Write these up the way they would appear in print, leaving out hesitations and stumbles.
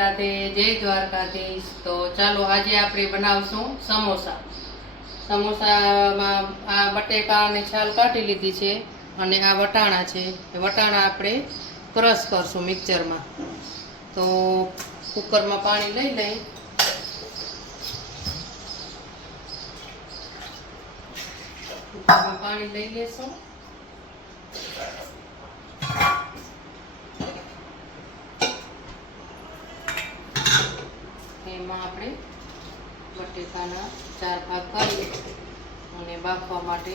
રાધે જય દ્વારકાધીશ। તો ચાલો આજે આપણે બનાવશું સમોસા। સમોસામાં આ બટેકાની છાલ કાઢી લીધી છે અને આ વટાણા છે। વટાણા આપણે ક્રશ કરશું મિક્સરમાં। તો કુકરમાં પાણી લઈ લઈ, કુકરમાં પાણી લઈ લેશું। એમાં આપણે બટેકાના 4 ભાગ કરી અને બાફવા માટે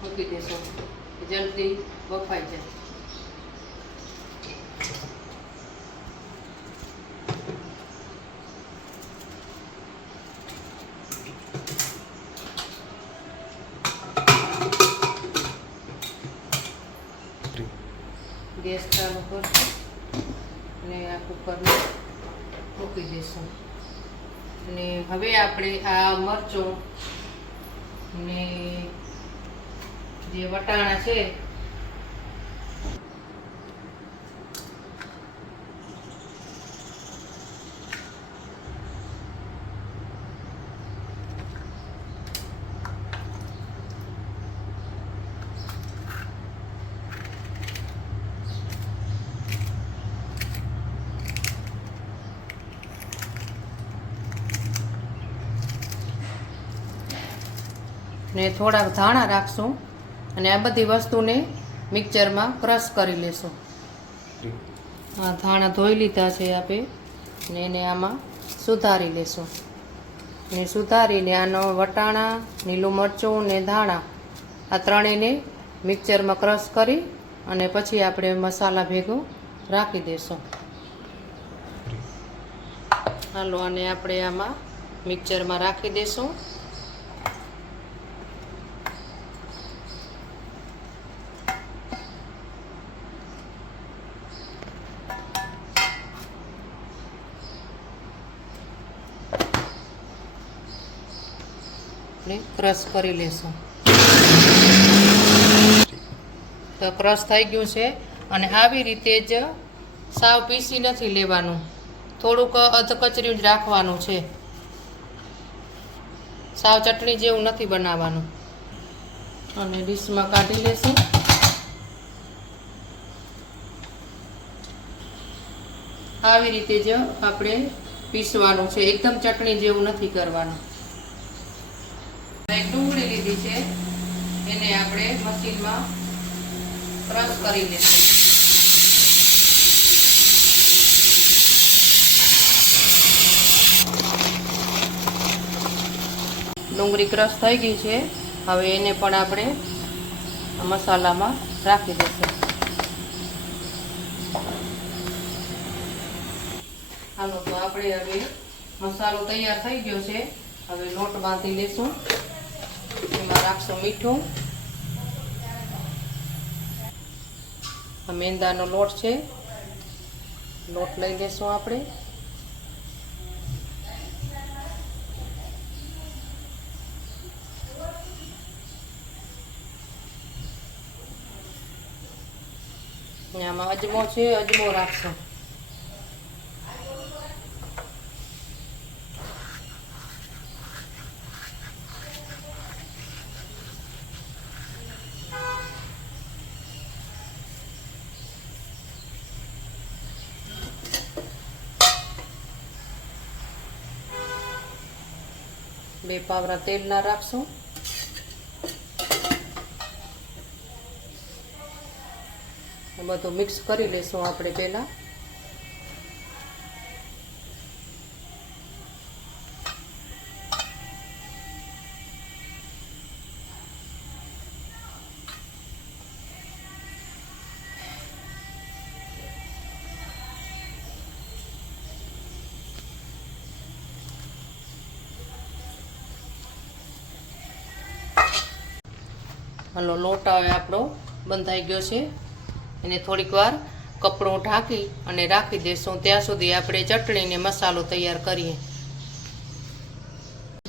મૂકી દેશું, જલ્દી બફાઈ જાય। ગેસ ચાલુ કરશું અને આ કુકરને મૂકી દઈશું। અને હવે આપણે આ મરચું ને જે વટાણા છે ને થોડા ધાણા રાખશું અને આ બધી વસ્તુને મિક્સરમાં ક્રશ કરી લેશું। આ ધાણા ધોઈ લીધા છે આપણે ને એને આમાં સુધારી લેશું। ને સુધારીને આનો વટાણા, લીલું મરચું ને ધાણા આ ત્રણેયને મિક્સરમાં ક્રશ કરી અને પછી આપણે મસાલા ભેગું રાખી દઈશું। હાલો આને આપણે આમાં મિક્સરમાં રાખી દઈશું। ક્રશ કરી લેશું। તો ક્રશ થઈ ગયું છે અને આવી રીતે જ સાવ પીસી નથી લેવાનું, થોડુંક અધકચર્યું જ રાખવાનું છે, સાવ ચટણી જેવું નથી બનાવવાનું। અને ડીશમાં કાઢી લેશું। આવી રીતે જ આપણે પીસવાનું છે, એકદમ ચટણી જેવું નથી કરવાનું। એક ડુંગળી લીધી છે, એને આપણે મશીનમાં ક્રશ કરી લેશું। ડુંગળી ક્રશ થઈ ગઈ છે, હવે એને પણ આપણે મસાલામાં રાખી દઈશું। હાલો તો આપણે હવે મસાલો તૈયાર થઈ ગયો છે। હવે લોટ બાંધી લેશું। એમાં રાખશું મીઠું, આ મેંદાનો લોટ છે, લોટ લઈ લેશું આપણે। આમાં અજમો છે, અજમો રાખશું। બે પાવરા તેલના રાખશું। બધું મિક્સ કરી લેશું આપણે પહેલા। હાલો લોટ હવે આપણો બંધાઈ ગયો છે, એને થોડીક વાર કપડું ઢાંકી અને રાખી દેશું, ત્યાં સુધી આપણે ચટણીને મસાલો તૈયાર કરીએ।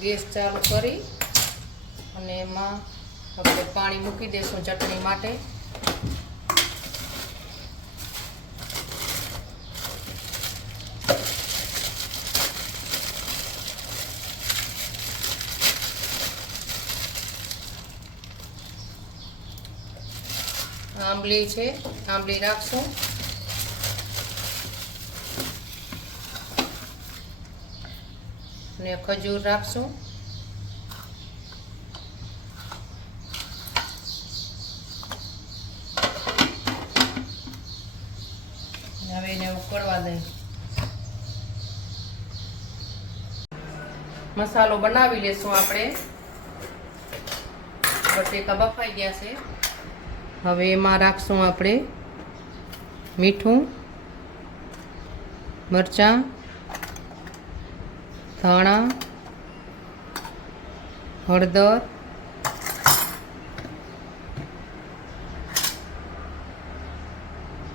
ગેસ ચાલુ કરી અને એમાં આપણે પાણી મૂકી દેશું ચટણી માટે। આંબલી છે, આંબલી રાખશું. અને ખજૂર રાખશું. હવે એને ઉકળવા દઈ. મસાલો બનાવી લેશું આપણે. બટેકા બફાઈ ગયા છે. હવે એમાં રાખશું આપણે મીઠું, મરચાં, ધાણા, હળદર,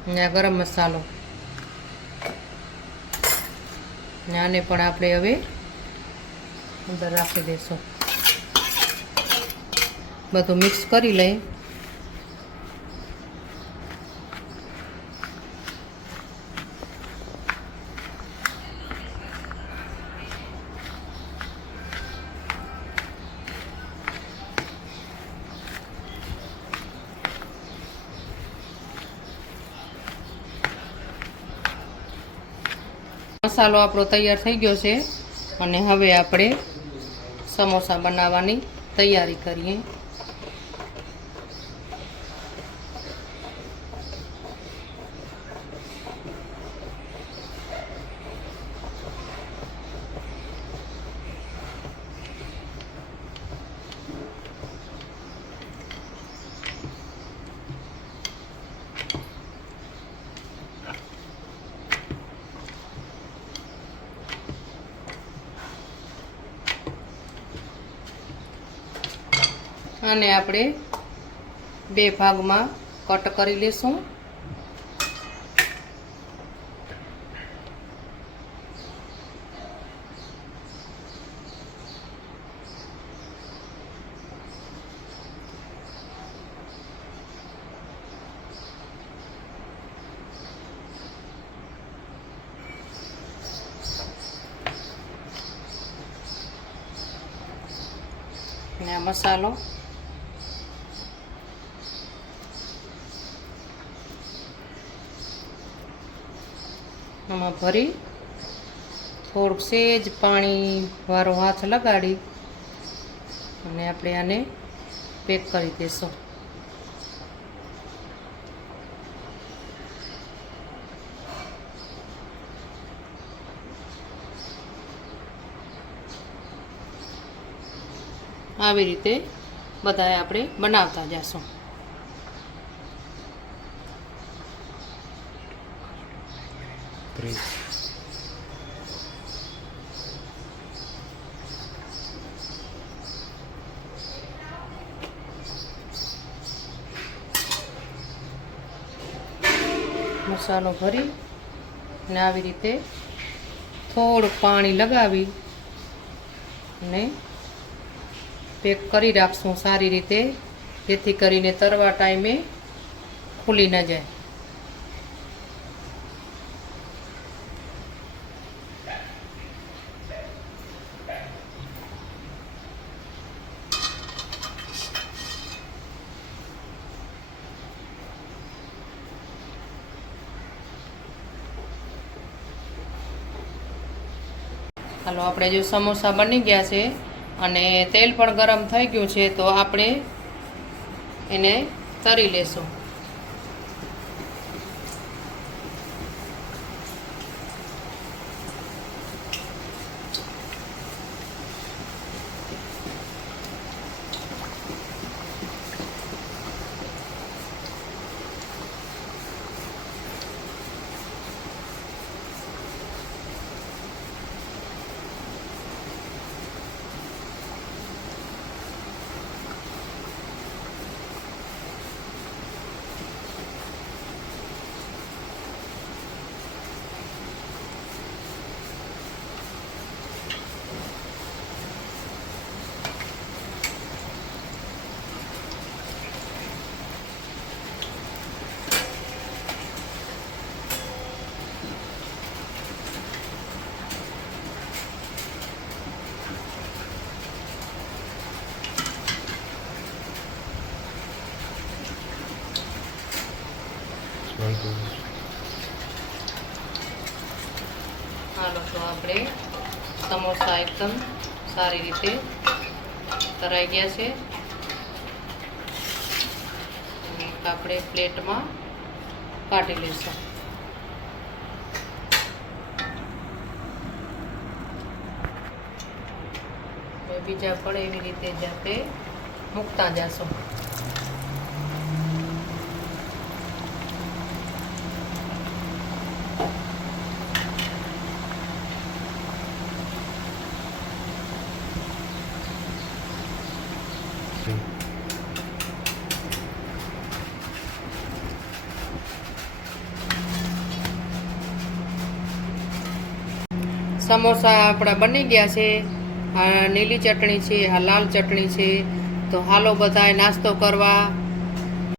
અને ગરમ મસાલો. આને પણ આપણે હવે અંદર રાખી દઈશું. બધું મિક્સ કરી લઈ. મસાલો આપણો તૈયાર થઈ ગયો છે અને હવે આપણે સમોસા બનાવવાની તૈયારી કરીએ. અને આપણે 2 ભાગમાં કટ કરી લેશું. અને આ મસાલો આમાં ભરી થોડુંક સેજ પાણી વાળો હાથ લગાડી અને આપણે આને પેક કરી દઈશું. આવી રીતે બધાએ આપણે બનાવતા જઈશું. મસાલો ભરી અને આવી રીતે થોડુંક પાણી લગાવી અને પેક કરી રાખશું સારી રીતે, જેથી કરીને તરવા ટાઈમે ખુલી ન જાય. હાલો, આપણે જો સમોસા બની ગયા છે અને તેલ પણ ગરમ થઈ ગયું છે, તો આપણે એને તળી લેશું. હાલો તો આપણે સમોસા એકદમ સારી રીતે તરાઈ ગયા છે. આપણે પ્લેટમાં કાઢી લઈશું. બીજા પણ એવી રીતે જ આપણે મૂકતા જશું. સમોસા આપણા બની ગયા છે. આ લીલી ચટણી છે, આ લાલ ચટણી છે. તો હાલો બધાય નાસ્તો કરવા.